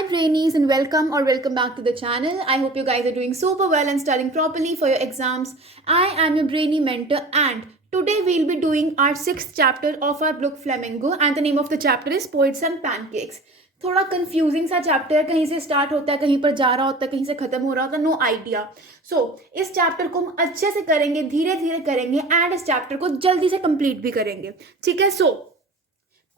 Hi Brainies and welcome back to the channel. I hope you guys are doing super well and studying properly for your exams. I am your Brainy mentor and today we'll be doing our sixth chapter of our book Flamingo and the name of the chapter is Poets and Pancakes. थोड़ा confusing सा chapter है, कहीं से start होता है, कहीं पर जा रहा होता है, कहीं से खत्म हो रहा होता है, नो आइडिया. सो इस चैप्टर को हम अच्छे से करेंगे, धीरे धीरे करेंगे एंड इस चैप्टर को जल्दी से कंप्लीट भी करेंगे. ठीक है. सो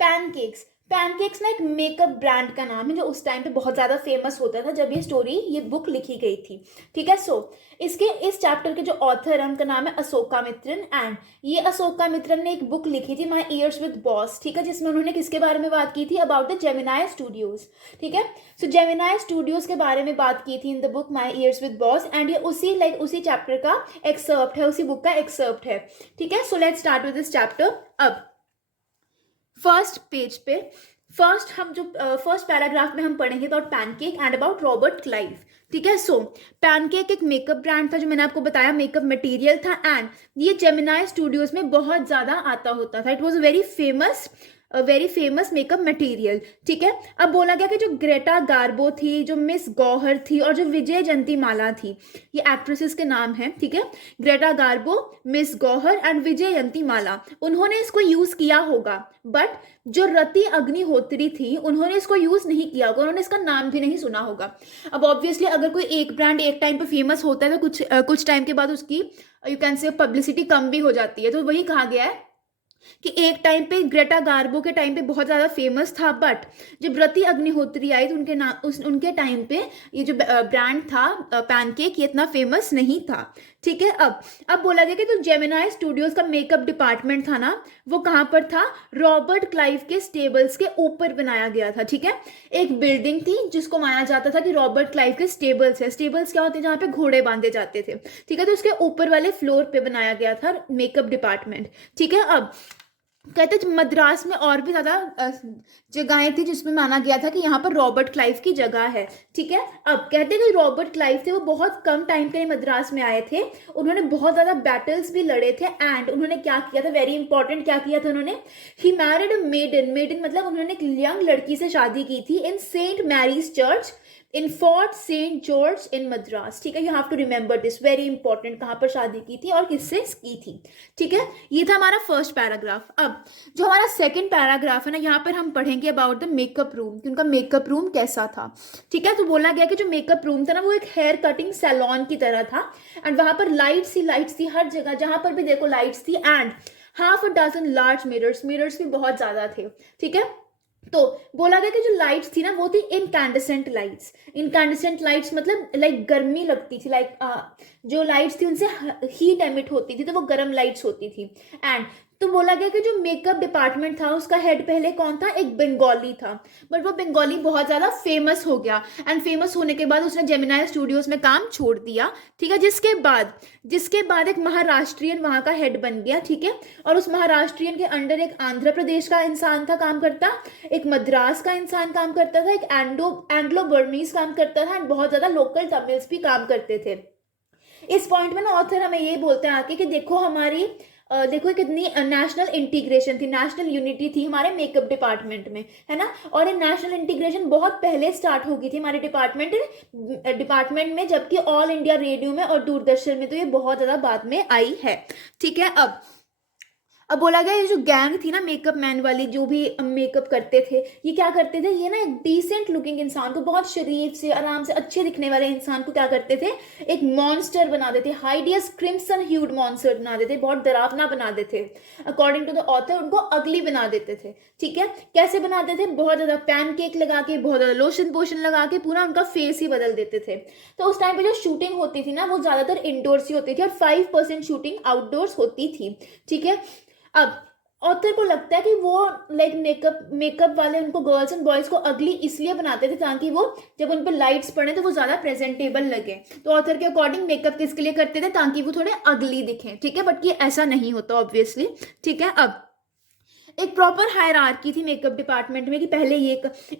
पैनकेक्स पैनकेक्स ना एक मेकअप ब्रांड का नाम है जो उस टाइम पे बहुत ज़्यादा फेमस होता था जब ये बुक लिखी गई थी. ठीक है. सो इसके इस चैप्टर के जो ऑथर है उनका नाम है अशोका मित्रन एंड ये अशोका मित्रन ने एक बुक लिखी थी माई ईयर्स विद बॉस. ठीक है. जिसमें उन्होंने किसके बारे में बात की थी? About the Gemini studios. ठीक है. सो जेमिनाई स्टूडियोज के बारे में बात की थी in the book my years with boss and ये उसी चैप्टर का एक्सर्प्ट है, उसी बुक का एक्सर्प्ट है. ठीक है. So let's start with this chapter. अब फर्स्ट पेज पे फर्स्ट पैराग्राफ में हम पढ़ेंगे about pancake and about Robert Clive. ठीक है. सो पैनकेक एक मेकअप ब्रांड था जो मैंने आपको बताया मेकअप मटेरियल था एंड ये जेमिनाई स्टूडियोज में बहुत ज़्यादा आता होता था. It was very famous makeup material. ठीक है. अब बोला गया कि जो ग्रेटा गार्बो थी, जो मिस गौहर थी और जो विजय जंती माला थी, ये एक्ट्रेसेस के नाम हैं. ठीक है. Greta Garbo, Miss Gauhar and Vyjayanthimala, उन्होंने इसको यूज किया होगा. बट जो रति अग्निहोत्री थी उन्होंने इसको यूज नहीं किया होगा, उन्होंने इसका नाम भी नहीं सुना होगा. अब ऑब्वियसली अगर कोई एक ब्रांड एक टाइम पे फेमस होता है तो कुछ टाइम के बाद उसकी यू कैन से पब्लिसिटी कम भी हो जाती है. तो वही कहा गया है कि एक टाइम पे ग्रेटा गार्बो के टाइम पे बहुत ज़्यादा फेमस था बट जब रति अग्निहोत्री आई तो उनके टाइम पे ये जो ब्रांड था पैनकेक ये इतना फेमस नहीं था. ठीक है. अब बोला गया कि जो जेमिनाई स्टूडियोज का मेकअप डिपार्टमेंट था ना वो कहाँ पर था? रॉबर्ट क्लाइव के स्टेबल्स के ऊपर बनाया गया था. ठीक है. एक बिल्डिंग थी जिसको माना जाता था कि रॉबर्ट क्लाइव के स्टेबल्स है. स्टेबल्स क्या होते हैं? जहाँ पे घोड़े बांधे जाते थे. ठीक है. तो उसके ऊपर वाले फ्लोर पे बनाया गया था मेकअप डिपार्टमेंट. ठीक है. अब कहते मद्रास में और भी ज़्यादा जगहें थी जिसमें माना गया था कि यहाँ पर रॉबर्ट क्लाइव की जगह है. ठीक है. अब कहते हैं कि रॉबर्ट क्लाइव थे वो बहुत कम टाइम के लिए मद्रास में आए थे. उन्होंने बहुत ज़्यादा बैटल्स भी लड़े थे एंड उन्होंने क्या किया था? वेरी इंपॉर्टेंट क्या किया था उन्होंने? ही मैरिड अ मेडन मतलब उन्होंने एक यंग लड़की से शादी की थी in Saint Mary's church in Fort Saint George in Madras. ठीक है. You have to remember this, very important, कहाँ पर शादी की थी और किससे की थी. ठीक है. ये था हमारा फर्स्ट पैराग्राफ. अब जो हमारा सेकंड पैराग्राफ है ना यहाँ पर हम पढ़ेंगे अबाउट द मेकअप रूम कि उनका मेकअप रूम कैसा था. ठीक है. तो बोला गया कि जो मेकअप रूम था ना वो एक हेयर कटिंग सैलून की तरह था एंड वहां पर लाइट्स थी हर जगह, जहां पर भी देखो लाइट्स थी and half a dozen large mirrors भी बहुत ज्यादा थे. ठीक है. तो बोला गया कि जो लाइट्स थी ना वो थी इनकैंडेसेंट लाइट्स मतलब लाइक गर्मी लगती थी, लाइक जो लाइट्स थी उनसे हीट एमिट होती थी तो वो गर्म लाइट्स होती थी. एंड तो बोला गया कि जो मेकअप डिपार्टमेंट था उसका हेड पहले कौन था? एक बंगाली था बट वो बंगाली बहुत ज़्यादा फेमस हो गया एंड फेमस होने के बाद उसने जेमिनाई स्टूडियोज में काम छोड़ दिया. ठीक है. जिसके बाद एक महाराष्ट्रियन वहाँ का हेड बन गया. ठीक है. और उस महाराष्ट्रियन के अंडर एक आंध्र प्रदेश का इंसान था काम करता, एक मद्रास का इंसान काम करता था, एक एंग्लो बर्मीज काम करता था एंड बहुत ज़्यादा लोकल तमिल्स भी काम करते थे. इस पॉइंट में ना ऑथर हमें ये बोलते हैं आके कि देखो कितनी नेशनल इंटीग्रेशन थी, नेशनल यूनिटी थी हमारे मेकअप डिपार्टमेंट में, है ना. और ये नेशनल इंटीग्रेशन बहुत पहले स्टार्ट हो गई थी हमारे डिपार्टमेंट में, जबकि ऑल इंडिया रेडियो में और दूरदर्शन में तो ये बहुत ज़्यादा बाद में आई है. ठीक है. अब बोला गया ये जो गैंग थी ना मेकअप मैन वाली जो भी मेकअप करते थे ये क्या करते थे? ये ना एक डिसेंट लुकिंग इंसान को, बहुत शरीफ से आराम से अच्छे दिखने वाले इंसान को क्या करते थे? एक मॉन्स्टर बना देते, हाइडियस क्रिम्सन ह्यूड मॉन्स्टर बना देते, बहुत डरावना बना देते. अकॉर्डिंग टू द ऑथर उनको अगली बना देते थे. ठीक है. कैसे बनाते थे? बहुत ज़्यादा पैनकेक लगा के, बहुत ज़्यादा लोशन पोशन लगा के पूरा उनका फेस ही बदल देते थे. तो उस टाइम पे जो शूटिंग होती थी ना वो ज़्यादातर इंडोर्स ही होती थी और 5% शूटिंग आउटडोर्स होती थी. ठीक है. अब ऑथर को लगता है कि वो लाइक मेकअप वाले उनको गर्ल्स एंड बॉयज को अगली इसलिए बनाते थे ताकि वो जब उन पर लाइट्स पड़े तो वो ज़्यादा प्रेजेंटेबल लगे. तो ऑथर के अकॉर्डिंग मेकअप किसके लिए करते थे? ताकि वो थोड़े अगली दिखें. ठीक है. बट ये ऐसा नहीं होता ऑब्वियसली. ठीक है. अब एक प्रॉपर हायरार्की थी मेकअप डिपार्टमेंट में कि पहले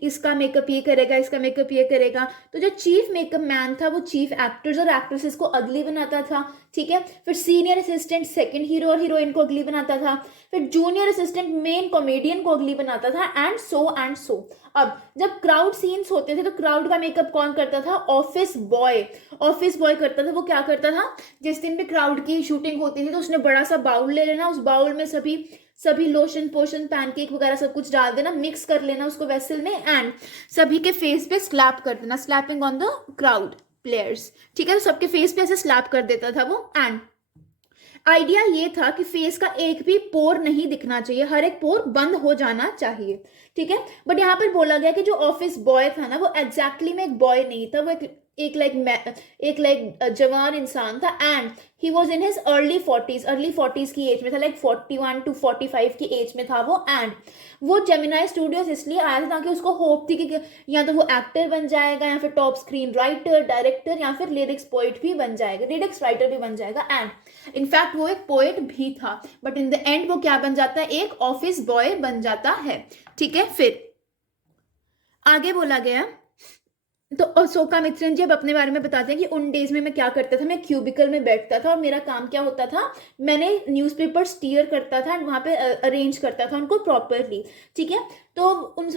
इसका मेकअप ये करेगा, इसका मेकअप ये करेगा. तो जो चीफ मेकअप मैन था वो चीफ एक्टर्स और एक्ट्रेसेस को अगली बनाता था. ठीक है। फिर सीनियर असिस्टेंट सेकंड हीरो और हीरोइन को अगली बनाता था, फिर जूनियर असिस्टेंट मेन कॉमेडियन को अगली बनाता था, एंड सो। अब जब क्राउड सीन्स होते थे तो क्राउड का मेकअप कौन करता था? Office boy. ऑफिस बॉय करता था। वो क्या करता था, जिस दिन भी क्राउड की शूटिंग होती थी तो उसने बड़ा सा बाउल ले लेना, उस बाउल में सभी सभी लोशन पोशन पैनकेक वगैरह सब कुछ डाल देना, मिक्स कर लेना उसको वेसल में, एंड सभी के फेस पे स्लैप कर देना, slapping on the crowd players, ठीक है। तो सबके फेस पे ऐसे स्लैप कर देता था वो, एंड आइडिया ये था कि फेस का एक भी पोर नहीं दिखना चाहिए, हर एक पोर बंद हो जाना चाहिए, ठीक है। बट यहाँ पर बोला गया कि जो ऑफिस बॉय था ना वो एग्जैक्टली में एक बॉय नहीं था, वो एक लाइक जवान इंसान था, and he was in his early 40s की एज में था, लाइक 41 to 45 की एज में था वो। एंड वो जेमिनाई स्टूडियोज इसलिए आया था ताकि उसको होप थी कि या तो वो एक्टर बन जाएगा, या फिर टॉप स्क्रीन राइटर, डायरेक्टर, या फिर लिरिक्स पोइट भी बन जाएगा, लिरिक्स राइटर भी बन जाएगा, एंड इनफैक्ट वो एक पोएट भी था। बट इन द एंड वो क्या बन जाता है? एक ऑफिस बॉय बन जाता है, ठीक है। फिर आगे बोला गया, तो अशोका मित्रन जी अब अपने बारे में बताते हैं कि उन डेज में मैं क्या करता था। मैं क्यूबिकल में बैठता था और मेरा काम क्या होता था, मैंने न्यूज़पेपर स्टीयर करता था एंड वहाँ पे अरेंज करता था उनको प्रॉपरली, ठीक है। तो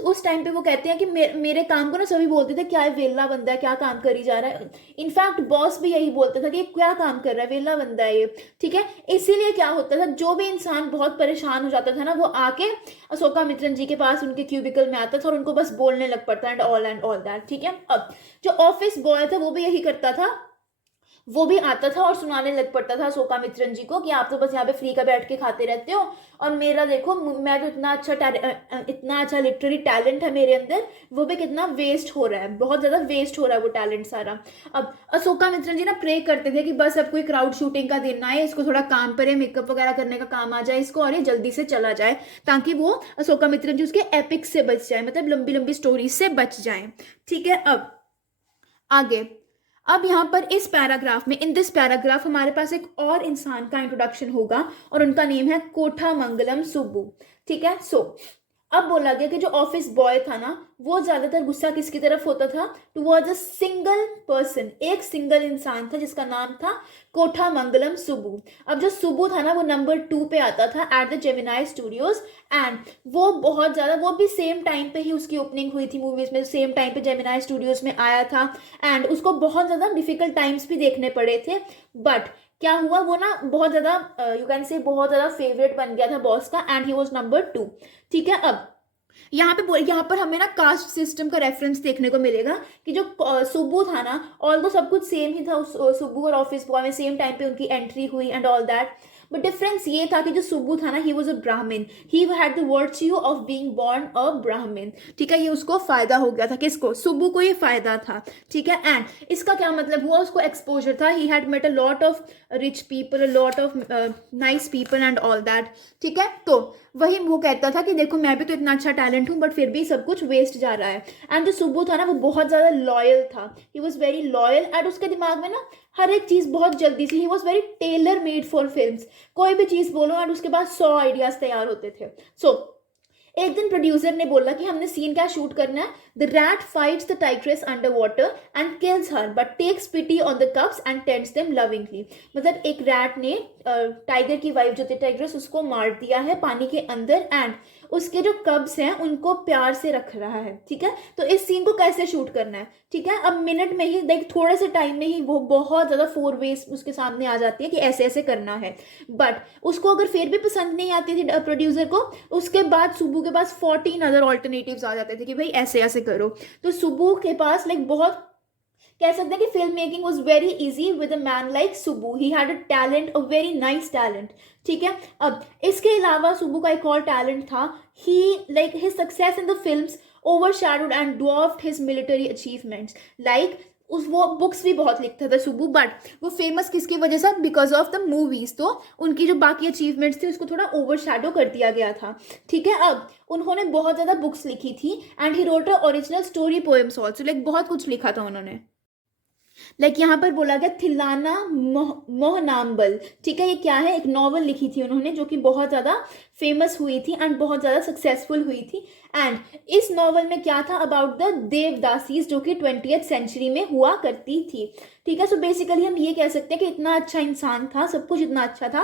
उस टाइम पे वो कहते हैं कि मेरे काम को ना सभी बोलते थे क्या है वेला बंदा है, क्या काम करी जा रहा है। इनफैक्ट बॉस भी यही बोलता था कि क्या काम कर रहा है, वेला बंदा है ये, ठीक है। इसीलिए क्या होता था, जो भी इंसान बहुत परेशान हो जाता था ना वो आके अशोका मित्रन जी के पास उनके क्यूबिकल में आता था और उनको बस बोलने लग पड़ता एंड ऑल दैट, ठीक है। अब जो ऑफिस बॉय था वो भी यही करता था, वो भी आता था और सुनाने लग पड़ता था अशोका मित्रन जी को कि आप तो बस यहाँ पे फ्री का बैठ के खाते रहते हो, और मेरा देखो मैं तो इतना अच्छा लिटरेरी टैलेंट है मेरे अंदर, वो भी कितना वेस्ट हो रहा है, बहुत ज़्यादा वेस्ट हो रहा है वो टैलेंट सारा। अब अशोका मित्रन जी ना प्रे करते थे कि बस अब कोई क्राउड शूटिंग का दिन आए, इसको थोड़ा काम करे, मेकअप वगैरह करने का काम आ जाए इसको, और ये जल्दी से चला जाए ताकि वो अशोका मित्रन जी उसके एपिक से बच जाए, मतलब लंबी लंबी स्टोरीज से बच जाए, ठीक है। अब आगे, अब यहाँ पर इस पैराग्राफ में, इन दिस पैराग्राफ हमारे पास एक और इंसान का इंट्रोडक्शन होगा और उनका नेम है कोठामंगलम सुब्बू, ठीक है। अब बोला गया कि जो ऑफिस बॉय था ना वो ज्यादातर गुस्सा किसकी तरफ होता था? टुवर्ड्स अ सिंगल पर्सन, एक सिंगल इंसान था जिसका नाम था कोठामंगलम सुब्बू। अब जो सुब्बू था ना वो नंबर 2 पे आता था at the Gemini Studios, and वो बहुत ज़्यादा, वो भी सेम टाइम पे ही उसकी ओपनिंग हुई थी मूवीज़ में, सेम टाइम पे जेमिनाई स्टूडियोज में आया था, एंड उसको बहुत ज़्यादा डिफिकल्ट टाइम्स भी देखने पड़े थे। बट क्या हुआ, वो ना बहुत ज़्यादा यू कैन से बहुत ज़्यादा फेवरेट बन गया था बॉस का, एंड ही वॉज नंबर 2, ठीक है। अब यहाँ पर हमें ना कास्ट सिस्टम का रेफरेंस देखने को मिलेगा कि जो सुब्बू था ना, ऑल दो सब कुछ सेम ही था, सुब्बू और ऑफिस बॉय में सेम टाइम पे उनकी एंट्री हुई and all that. But difference ये था कि जो सुब्बू था ना ही was a Brahmin, he had the virtue of being born a Brahmin, ठीक है। ये उसको फायदा हो गया था, किसको? सुब्बू को ये फायदा था, ठीक है। एंड इसका क्या मतलब हुआ, उसको एक्सपोजर था, he had met a lot of rich people, a lot of nice people and all that, ठीक है। तो वही वो कहता था कि देखो मैं भी तो इतना अच्छा टैलेंट हूँ बट फिर भी सब कुछ वेस्ट जा रहा है। एंड जो सुब्बू था ना वो बहुत ज़्यादा लॉयल था, he was very loyal, and उसके दिमाग में ना हर एक चीज़ बहुत जल्दी से, he was very tailor made for films, कोई भी चीज़ बोलो एंड उसके बाद 100 आइडियाज़ तैयार होते थे। एक दिन प्रोड्यूसर ने बोला कि हमने सीन क्या शूट करना है, the rat fights the tigress under water and kills her but takes pity on the cubs and tends them lovingly. मतलब एक रैट ने टाइगर की वाइफ जो थी टाइग्रेस उसको मार दिया है पानी के अंदर, एंड उसके जो कब्स हैं उनको प्यार से रख रहा है, ठीक है। तो इस सीन को कैसे शूट करना है, ठीक है। अब मिनट में ही, लाइक थोड़े से टाइम में ही वो बहुत ज़्यादा 4 वेज उसके सामने आ जाती है कि ऐसे ऐसे करना है। बट उसको अगर फिर भी पसंद नहीं आती थी प्रोड्यूसर को, उसके बाद सुब्बू के पास 14 अदर ऑल्टरनेटिव्स आ जाते थे कि भाई ऐसे ऐसे करो। तो सुब्बू के पास लाइक बहुत, कह सकते हैं कि film making was very easy with a man like Subbu, he had a talent, a very nice talent, ठीक है। अब इसके अलावा सुब्बू का एक और टैलेंट था, he like his success in the films overshadowed and dwarfed his military achievements, like वो बुक्स भी बहुत लिखता था सुब्बू, बट वो फेमस किसकी वजह से? Because of the movies. तो उनकी जो बाकी अचीवमेंट्स थी उसको थोड़ा ओवरशैडो कर दिया गया था, ठीक है। अब उन्होंने बहुत ज़्यादा बुक्स लिखी थी and he wrote a original story poems also, like बहुत कुछ लिखा था उन्होंने। यहाँ पर बोला गया थिलाना मोहनाम्बल, ठीक है। ये क्या है, एक नॉवल लिखी थी उन्होंने जो कि बहुत ज़्यादा फेमस हुई थी एंड बहुत ज़्यादा सक्सेसफुल हुई थी। एंड इस नॉवल में क्या था, अबाउट द देवदासीज जो कि 20th सेंचुरी में हुआ करती थी, ठीक है। सो बेसिकली हम ये कह सकते हैं कि इतना अच्छा इंसान था, सब कुछ इतना अच्छा था,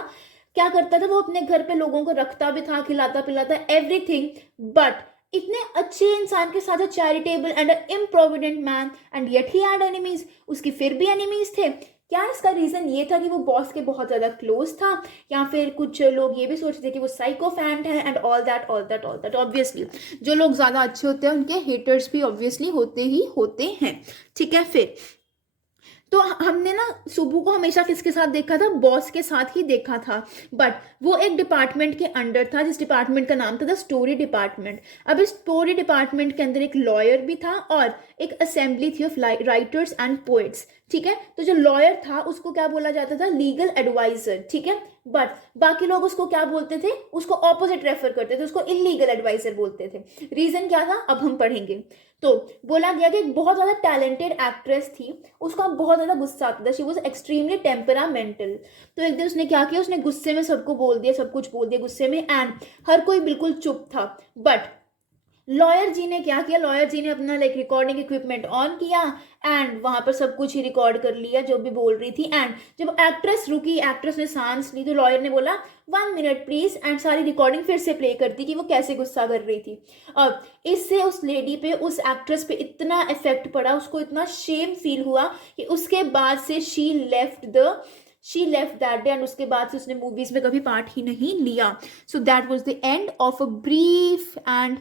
क्या करता था वो, अपने घर पे लोगों को रखता भी था, खिलाता पिलाता, एवरीथिंग। बट इतने अच्छे इंसान के साथ, charitable and improvident man, and yet he had enemies, उसकी फिर भी एनिमीज थे। क्या इसका रीजन ये था कि वो बॉस के बहुत ज्यादा क्लोज था, या फिर कुछ लोग ये भी सोचते थे कि वो साइकोफैंट है, and all that all that all that. Obviously जो लोग ज्यादा अच्छे होते हैं उनके हेटर्स भी ऑब्वियसली होते ही होते हैं, ठीक है। फिर तो हमने ना सुबू को हमेशा किसके साथ देखा था, बॉस के साथ ही देखा था। बट वो एक डिपार्टमेंट के अंडर था, जिस डिपार्टमेंट का नाम था द स्टोरी डिपार्टमेंट। अब इस स्टोरी डिपार्टमेंट के अंदर एक लॉयर भी था और एक असेंबली थी ऑफ राइटर्स एंड पोएट्स, ठीक है। तो जो लॉयर था उसको क्या बोला जाता था, लीगल एडवाइजर, ठीक है। बट बाकी लोग उसको क्या बोलते थे, उसको ऑपोजिट रेफर करते थे, उसको इलीगल एडवाइजर बोलते थे। रीजन क्या था अब हम पढ़ेंगे। तो बोला गया कि एक बहुत ज्यादा टैलेंटेड एक्ट्रेस थी, उसका बहुत ज्यादा गुस्सा आता था, शी वॉज एक्सट्रीमली टेम्परामेंटल। तो एक दिन उसने क्या किया, उसने गुस्से में सबको बोल दिया, सब कुछ बोल दिया गुस्से में, एंड हर कोई बिल्कुल चुप था। बट लॉयर जी ने क्या किया, लॉयर जी ने अपना रिकॉर्डिंग इक्विपमेंट ऑन किया एंड वहां पर सब कुछ ही रिकॉर्ड कर लिया जो भी बोल रही थी। एंड जब एक्ट्रेस रुकी, एक्ट्रेस ने सांस ली, तो लॉयर ने बोला 1 मिनट प्लीज, एंड सारी रिकॉर्डिंग फिर से प्ले कर दी कि वो कैसे गुस्सा कर रही थी। अब इससे उस लेडी पे, उस एक्ट्रेस पे इतना इफेक्ट पड़ा, उसको इतना शेम फील हुआ कि उसके बाद से she left that day, and उसके बाद से उसने मूवीज में कभी पार्ट ही नहीं लिया। So that was the end of a brief and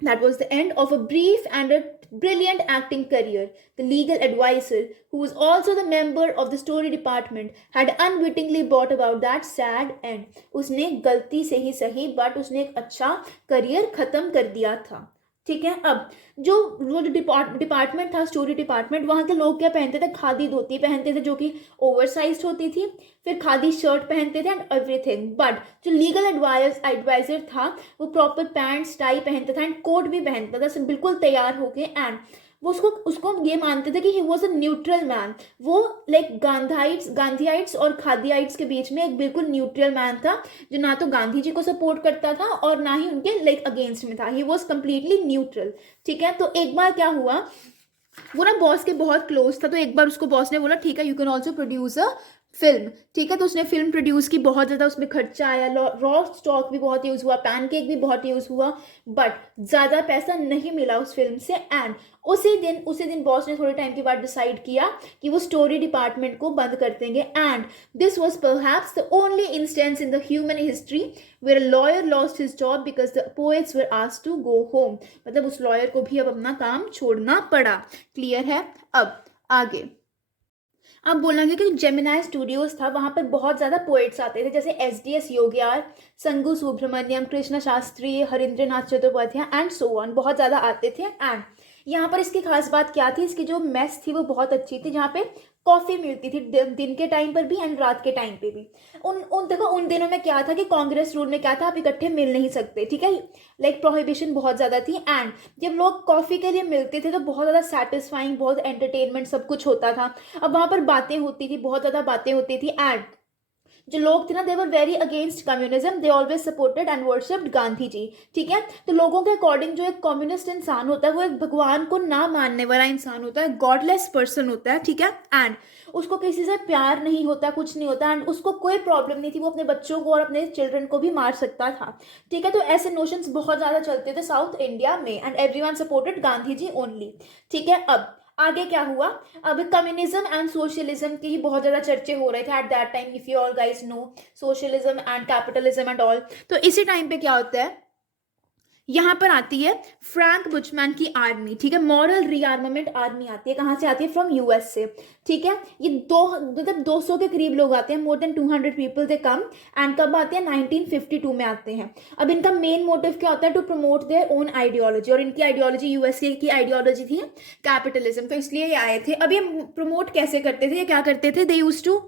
That was the end of a brief and a brilliant acting career. The legal advisor, who was also the member of the story department, had unwittingly brought about that sad end. उसने गलती से ही सही, but उसने एक अच्छा career खत्म कर दिया था, ठीक है। अब जो वो डिपार्टमेंट था, स्टोरी डिपार्टमेंट, वहाँ के लोग क्या पहनते थे, खादी धोती पहनते थे जो कि ओवरसाइज होती थी, फिर खादी शर्ट पहनते थे एंड एवरीथिंग। बट जो लीगल एडवाइजर था वो प्रॉपर पैंट्स टाई पहनता था एंड कोट भी पहनता था, सब बिल्कुल तैयार होके। एंड वो उसको उसको ये मानते थे कि ही वॉज अ न्यूट्रल मैन। वो गांधीइट्स और खादीइट्स के बीच में एक बिल्कुल न्यूट्रल मैन था, जो ना तो गांधी जी को सपोर्ट करता था और ना ही उनके अगेंस्ट में था। ही वॉज कम्प्लीटली न्यूट्रल, ठीक है। तो एक बार क्या हुआ, वो ना बॉस के बहुत क्लोज था, तो एक बार उसको बॉस ने बोला ठीक है, you can also produce a film, ठीक है। तो उसने फिल्म प्रोड्यूस की, बहुत ज़्यादा उसमें खर्चा आया, रॉ स्टॉक भी बहुत यूज़ हुआ, पैनकेक भी बहुत यूज़ हुआ, बट ज़्यादा पैसा नहीं मिला उस फिल्म से। एंड उसी दिन बॉस ने थोड़े टाइम के बाद डिसाइड किया कि वो स्टोरी डिपार्टमेंट को बंद कर देंगे। And this was perhaps the only instance in the human history where a lawyer lost his job because the poets were asked to go home. मतलब उस लॉयर को भी अब अपना काम छोड़ना पड़ा। क्लियर है। अब आगे आप बोलेंगे कि जेमिनाई स्टूडियोज था, वहाँ पर बहुत ज़्यादा पोएट्स आते थे, जैसे S Yogiyar, Sangu Subramanyam, Krishna Shastri, Harindranath Chattopadhyay and so on, बहुत ज़्यादा आते थे। एंड यहाँ पर इसकी खास बात क्या थी, इसकी जो मेस थी वो बहुत अच्छी थी, जहाँ पे कॉफ़ी मिलती थी दिन के टाइम पर भी एंड रात के टाइम पे भी। देखो उन दिनों में क्या था कि कांग्रेस रूल में क्या था, आप इकट्ठे मिल नहीं सकते, ठीक है। प्रोहिबिशन बहुत ज़्यादा थी। एंड जब लोग कॉफ़ी के लिए मिलते थे तो बहुत ज़्यादा सेटिस्फाइंग, बहुत एंटरटेनमेंट सब कुछ होता था। अब वहाँ पर बातें होती थी, बहुत ज़्यादा बातें होती थी। एंड जो लोग थे ना, they were very against communism, they always supported and worshipped Gandhi ji, ठीक है। तो लोगों के अकॉर्डिंग जो एक कम्युनिस्ट इंसान होता है वो एक भगवान को ना मानने वाला इंसान होता है, गॉडलेस पर्सन होता है, ठीक है। एंड उसको किसी से प्यार नहीं होता, कुछ नहीं होता, एंड उसको कोई प्रॉब्लम नहीं थी, वो अपने बच्चों को और अपने चिल्ड्रन को भी मार सकता था, ठीक है। तो ऐसे नोशंस बहुत ज़्यादा चलते थे साउथ इंडिया में, and everyone supported Gandhi ji only, ठीक है। अब आगे क्या हुआ, अब कम्युनिज्म एंड सोशलिज्म के ही बहुत ज़्यादा चर्चे हो रहे थे at that time, if you all guys know socialism and capitalism and all. तो इसी टाइम पे क्या होता है, यहाँ पर आती है फ्रैंक बुचमैन की आर्मी, ठीक है। मॉरल रीआर्मामेंट आर्मी आती है, कहाँ से आती है, फ्रॉम यूएस से, ठीक है। ये 200 के करीब लोग आते हैं, more than 200 people they come. And कब आते हैं, 1952 में आते हैं। अब इनका मेन मोटिव क्या होता है, to promote their own ideology, और इनकी आइडियोलॉजी यूएस की आइडियोलॉजी थी कैपिटलिज्म, तो इसलिए ये आए थे। अब ये प्रमोट कैसे करते थे, ये क्या करते थे, दे यूज्ड टू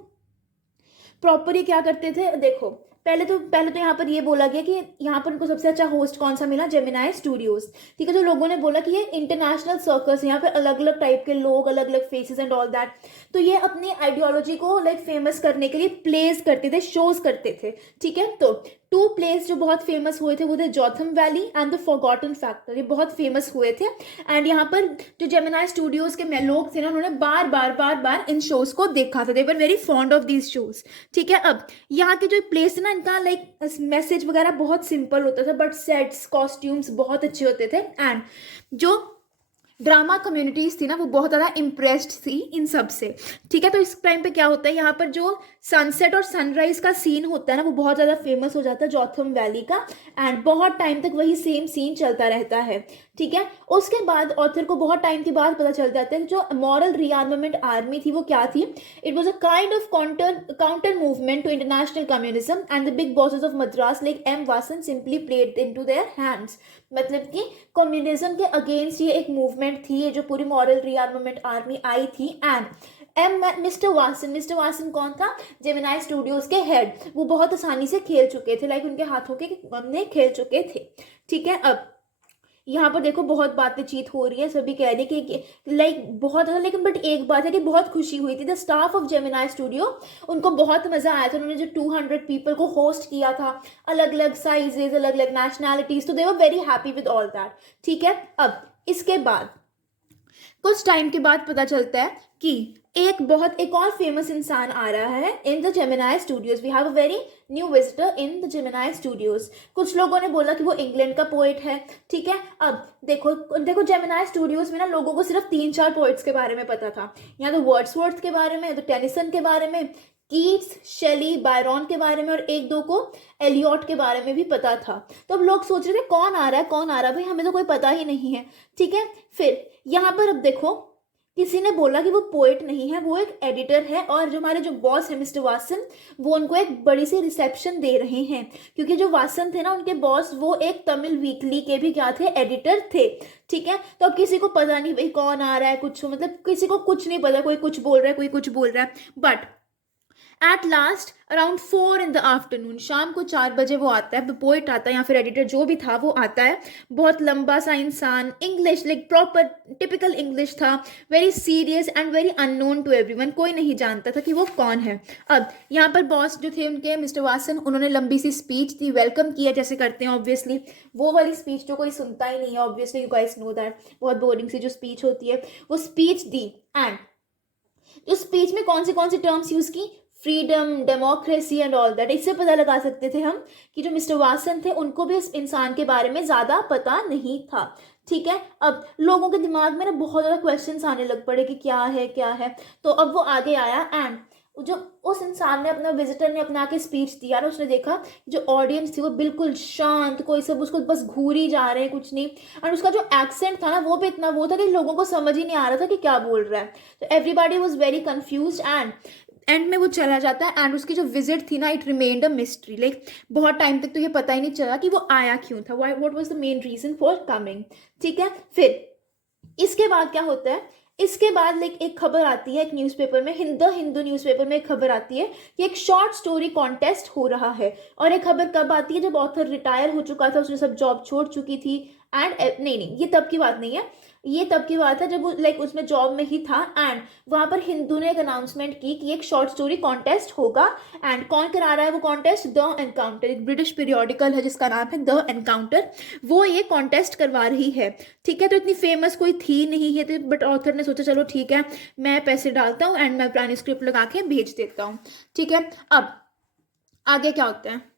प्रॉपर, ये क्या करते थे, देखो पहले तो यहाँ पर ये बोला गया कि यहाँ पर उनको सबसे अच्छा होस्ट कौन सा मिला, जेमिनाई स्टूडियोज। ठीक है, तो लोगों ने बोला कि ये इंटरनेशनल सर्कस है, यहाँ पे अलग अलग टाइप के लोग, अलग अलग फेसेस एंड ऑल दैट। तो ये अपनी आइडियोलॉजी को लाइक फेमस करने के लिए प्लेस करते थे, शोज करते थे। ठीक है, तो टू प्लेस जो बहुत फेमस हुए थे वो थे Jotham Valley and the forgotten factor, ये बहुत फेमस हुए थे। एंड यहाँ पर जो जेमिनाई स्टूडियोज के लोग थे ना, उन्होंने बार बार बार बार इन शोज को देखा था, they were very fond of these shows. ठीक है, अब यहाँ के जो प्लेस है ना, इनका लाइक मैसेज वगैरह बहुत सिंपल होता था, बट सेट्स कॉस्ट्यूम्स बहुत अच्छे होते थे। एंड जो ड्रामा कम्युनिटीज थी ना, वो बहुत ज़्यादा इम्प्रेस्ड थी इन सब से। ठीक है, तो इस टाइम पे क्या होता है, यहाँ पर जो सनसेट और सनराइज का सीन होता है ना, वो बहुत ज़्यादा फेमस हो जाता है जॉथम वैली का। एंड बहुत टाइम तक वही सेम सीन चलता रहता है। ठीक है, उसके बाद ऑथर को बहुत टाइम के बाद पता चल जाता है कि जो मॉरल रीआर्मामेंट आर्मी थी वो क्या थी। It was a kind of counter movement to international communism and the big bosses of Madras like M Vasan simply played into their hands. मतलब कि कम्युनिज्म के अगेंस्ट ये एक मूवमेंट थी, ये जो पूरी मॉरल रीआर्मामेंट आर्मी आई थी। एंड मिस्टर वासन कौन था, जेमिनाई स्टूडियोज के हेड, वो बहुत आसानी से खेल चुके थे, लाइक उनके हाथों के हमने खेल चुके थे। ठीक है, अब यहाँ पर देखो बहुत बातचीत हो रही है, सभी कह रहे हैं कि लाइक बहुत ज़्यादा, लेकिन बट एक बात है कि बहुत खुशी हुई थी। The staff of Gemini studio, उनको बहुत मज़ा आया था, उन्होंने जो 200 पीपल को होस्ट किया था, अलग अलग साइजेज, अलग अलग नेशनैलिटीज़, तो they were very happy with all that. ठीक है, अब इसके बाद कुछ टाइम के बाद पता चलता है कि एक और फेमस इंसान आ रहा है in the Gemini Studios. We have a very new visitor in the Gemini Studios. कुछ लोगों ने बोला कि वो इंग्लैंड का पोइट है। ठीक है, अब देखो जेमिनाई स्टूडियोज में ना लोगों को सिर्फ 3-4 पोइट्स के बारे में पता था। यहाँ तो वर्ड्सवर्थ के बारे में, तो टेनिसन के बारे में, कीट्स, शेली, बायरॉन के बारे में, और एक दो को एलियट के बारे में भी पता था। तो अब लोग सोच रहे थे कौन आ रहा है, कौन आ रहा है, भाई हमें तो कोई पता ही नहीं है। ठीक है, फिर यहाँ पर अब देखो किसी ने बोला कि वो पोएट नहीं है, वो एक एडिटर है, और जो हमारे जो बॉस है मिस्टर वासन, वो उनको एक बड़ी सी रिसेप्शन दे रहे हैं, क्योंकि जो वासन थे ना उनके बॉस, वो एक तमिल वीकली के भी क्या थे, एडिटर थे। ठीक है, तो अब किसी को पता नहीं भाई कौन आ रहा है, कुछ मतलब किसी को कुछ नहीं पता, कोई कुछ बोल रहा है, कोई कुछ बोल रहा है। But at last around 4 in the afternoon, शाम को 4 बजे वो आता है, पोइट आता है या फिर एडिटर जो भी था वो आता है। बहुत लंबा सा इंसान, English like proper typical English था, very serious and very unknown to everyone, कोई नहीं जानता था कि वो कौन है। अब यहाँ पर बॉस जो थे उनके मिस्टर वासन, उन्होंने लंबी सी स्पीच दी, वेलकम किया जैसे करते हैं ऑब्वियसली, वो वाली स्पीच जो कोई सुनता ही नहीं है, obviously you guys know that, बहुत बोरिंग सी जो स्पीच होती है, वो स्पीच दी। एंड जो स्पीच में कौन सी टर्म्स यूज की, freedom, democracy and all that, इससे पता लगा सकते थे हम कि जो मिस्टर वासन थे उनको भी इस इंसान के बारे में ज़्यादा पता नहीं था। ठीक है, अब लोगों के दिमाग में ना बहुत ज़्यादा क्वेश्चंस आने लग पड़े कि क्या है। तो अब वो आगे आया एंड जो उस इंसान ने अपना विजिटर ने अपना के स्पीच दिया ना, उसने देखा जो ऑडियंस थी वो बिल्कुल शांत, कोई सब उसको बस घूरी जा रहे हैं, कुछ नहीं। और उसका जो एक्सेंट था ना वो भी इतना वो था कि लोगों को समझ ही नहीं आ रहा था कि क्या बोल रहा है। तो everybody was very confuse and में वो चला जाता है। एंड उसकी जो विजिट थी ना, it remained a mystery, like बहुत टाइम तक तो ये पता ही नहीं चला कि वो आया क्यों था, what was the main reason for coming. ठीक है, फिर इसके बाद क्या होता है, इसके बाद लाइक एक खबर आती है एक न्यूज़पेपर में, हिंदू न्यूज़पेपर में एक खबर आती है कि एक शॉर्ट स्टोरी कॉन्टेस्ट हो रहा है। और एक खबर कब आती है, जब ऑथर रिटायर हो चुका था, उसने सब जॉब छोड़ चुकी थी। एंड नहीं, ये तब की बात नहीं है, ये तब की बात है जब वो लाइक उसमें जॉब में ही था। एंड वहाँ पर हिंदू ने एक अनाउंसमेंट की कि एक शॉर्ट स्टोरी कॉन्टेस्ट होगा। एंड कौन करा रहा है वो कॉन्टेस्ट, द एनकाउंटर, एक ब्रिटिश पीरियोडिकल है जिसका नाम है द एनकाउंटर, वो ये कॉन्टेस्ट करवा रही है। ठीक है, तो इतनी फेमस कोई थी नहीं है, बट ऑथर ने सोचा चलो ठीक है मैं पैसे डालता हूँ एंड मैं पुरानी स्क्रिप्ट लगा के भेज देता हूँ। ठीक है, अब आगे क्या होता है,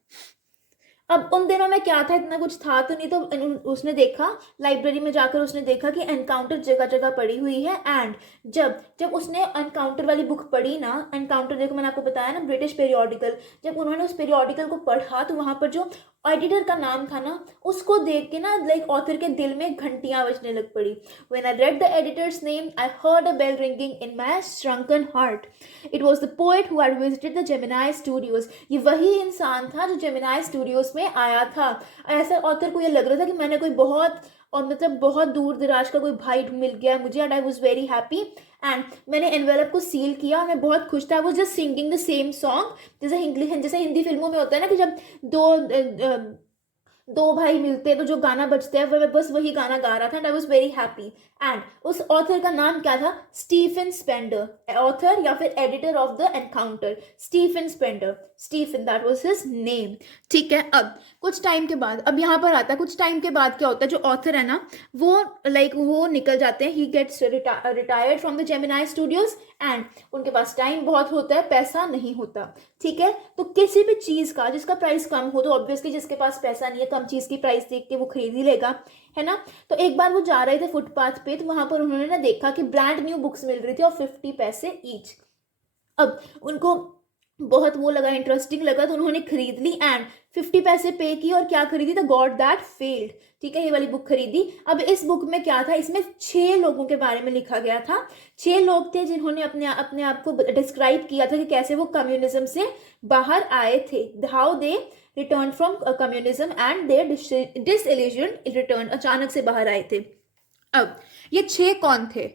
अब उन दिनों में क्या था, इतना कुछ था तो नहीं, तो उसने देखा लाइब्रेरी में जाकर, उसने देखा कि एनकाउंटर जगह जगह पड़ी हुई है। एंड जब उसने एनकाउंटर वाली बुक पढ़ी ना, एनकाउंटर देखो मैंने आपको बताया ना ब्रिटिश पीरियोडिकल, जब उन्होंने उस पीरियोडिकल को पढ़ा तो वहाँ पर जो एडिटर का नाम था ना, उसको देख के ना लाइक ऑथर के दिल में घंटियां बजने लग पड़ी। When I read the editor's name, I heard a bell ringing in my shrunken heart. It was the poet who had visited the Gemini Studios. ये वही इंसान था जो Gemini Studios में आया था। ऐसा ऑथर को ये लग रहा था कि मैंने कोई बहुत और मतलब बहुत दूर दराज का कोई भाई मिल गया मुझे, and I was very happy. And मैंने एनवेलप को सील किया, मैं बहुत खुश था। I was just singing the same song, जैसे हिंदी फिल्मों में होता है ना कि जब दो भाई मिलते हैं तो जो गाना बजता है मैं बस वही गाना गा रहा था, and I was very happy. And उस ऑथर का नाम क्या था? Stephen Spender. ऑथर या फिर editor of the Encounter, Stephen Spender. Stephen, that was his name. ठीक है, अब कुछ टाइम के बाद, अब यहाँ पर आता है कुछ टाइम के बाद क्या होता है, जो ऑथर है ना वो वो निकल जाते हैं, he gets retired from the Gemini Studios, and उनके पास टाइम बहुत होता है, पैसा नहीं होता। ठीक है, तो किसी भी चीज का जिसका प्राइस कम हो तो ऑब्वियसली जिसके पास पैसा नहीं है कम चीज की प्राइस देख के वो खरीद ही लेगा, है ना। तो एक बार वो जा रहे थे फुटपाथ पे, तो वहां पर उन्होंने ना देखा कि ब्रांड न्यू बुक्स मिल रही थी और 50 पैसे ईच। अब उनको बहुत वो लगा, इंटरेस्टिंग लगा, तो उन्होंने खरीद ली एंड 50 पैसे पे किए और क्या खरीदी? The God that failed. ठीक है, ये वाली बुक खरीदी। अब इस बुक में क्या था, इसमें 6 लोगों के बारे में लिखा गया था। 6 लोग थे जिन्होंने अपने आप को डिस्क्राइब किया था कि कैसे वो कम्युनिज्म से बाहर आए थे, how they return from communism and their disillusion return, अचानक से बाहर आए थे। अब ये 6 कौन थे?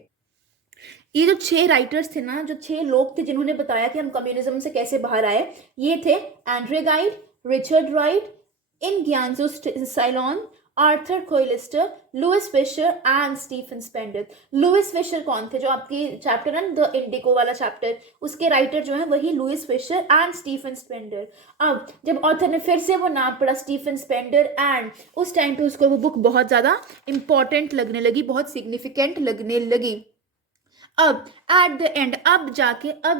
ये जो 6 राइटर्स थे ना, जो 6 लोग थे जिन्होंने बताया कि हम कम्युनिज्म से कैसे बाहर आए, ये थे Andre Gide, Richard Wright, Ignazio Silone, Arthur Koestler, Louis Fischer and Stephen Spender. Louis Fischer कौन थे? जो आपकी चैप्टर है द इंडिको वाला चैप्टर, उसके राइटर जो है वही Louis Fischer and Stephen Spender. अब जब ऑथर ने फिर से वो नाम पढ़ा स्टीफन स्पेंडर, एंड उस टाइम पे उसको वो बुक बहुत ज़्यादा इंपॉर्टेंट लगने लगी, बहुत सिग्निफिकेंट लगने लगी। अब एट द एंड, अब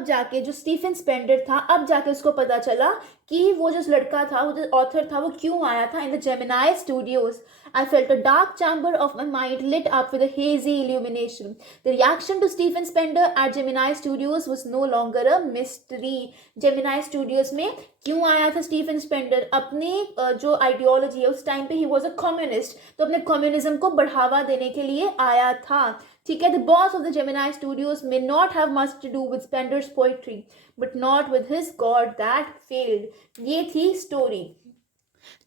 जाके जो स्टीफन स्पेंडर था, अब जाके उसको पता चला कि वो जो लड़का था, वो जो ऑथर था, वो क्यों आया था इन the Gemini studios. I felt a dark chamber of my mind lit up with a hazy illumination. The reaction to Stephen Spender at Gemini Studios was no longer a mystery. Gemini Studios में क्यों आया था Stephen Spender? अपनी जो ideology है उस time पे ही was a communist, तो अपने कम्युनिज्म को बढ़ावा देने के लिए आया था। ठीक है, the boss of the Gemini Studios may not have much to do with Spender's poetry but not with his god that failed. ये थी स्टोरी।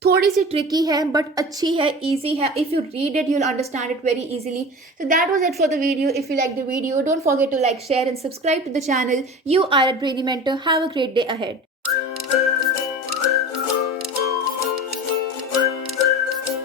थोड़ी सी ट्रिकी है बट अच्छी है, इजी है। If you read it you will understand it very easily. So that was it for the video. If you like the video, don't forget to like, share and subscribe to the channel. You are a brainy mentor. Have a great day ahead.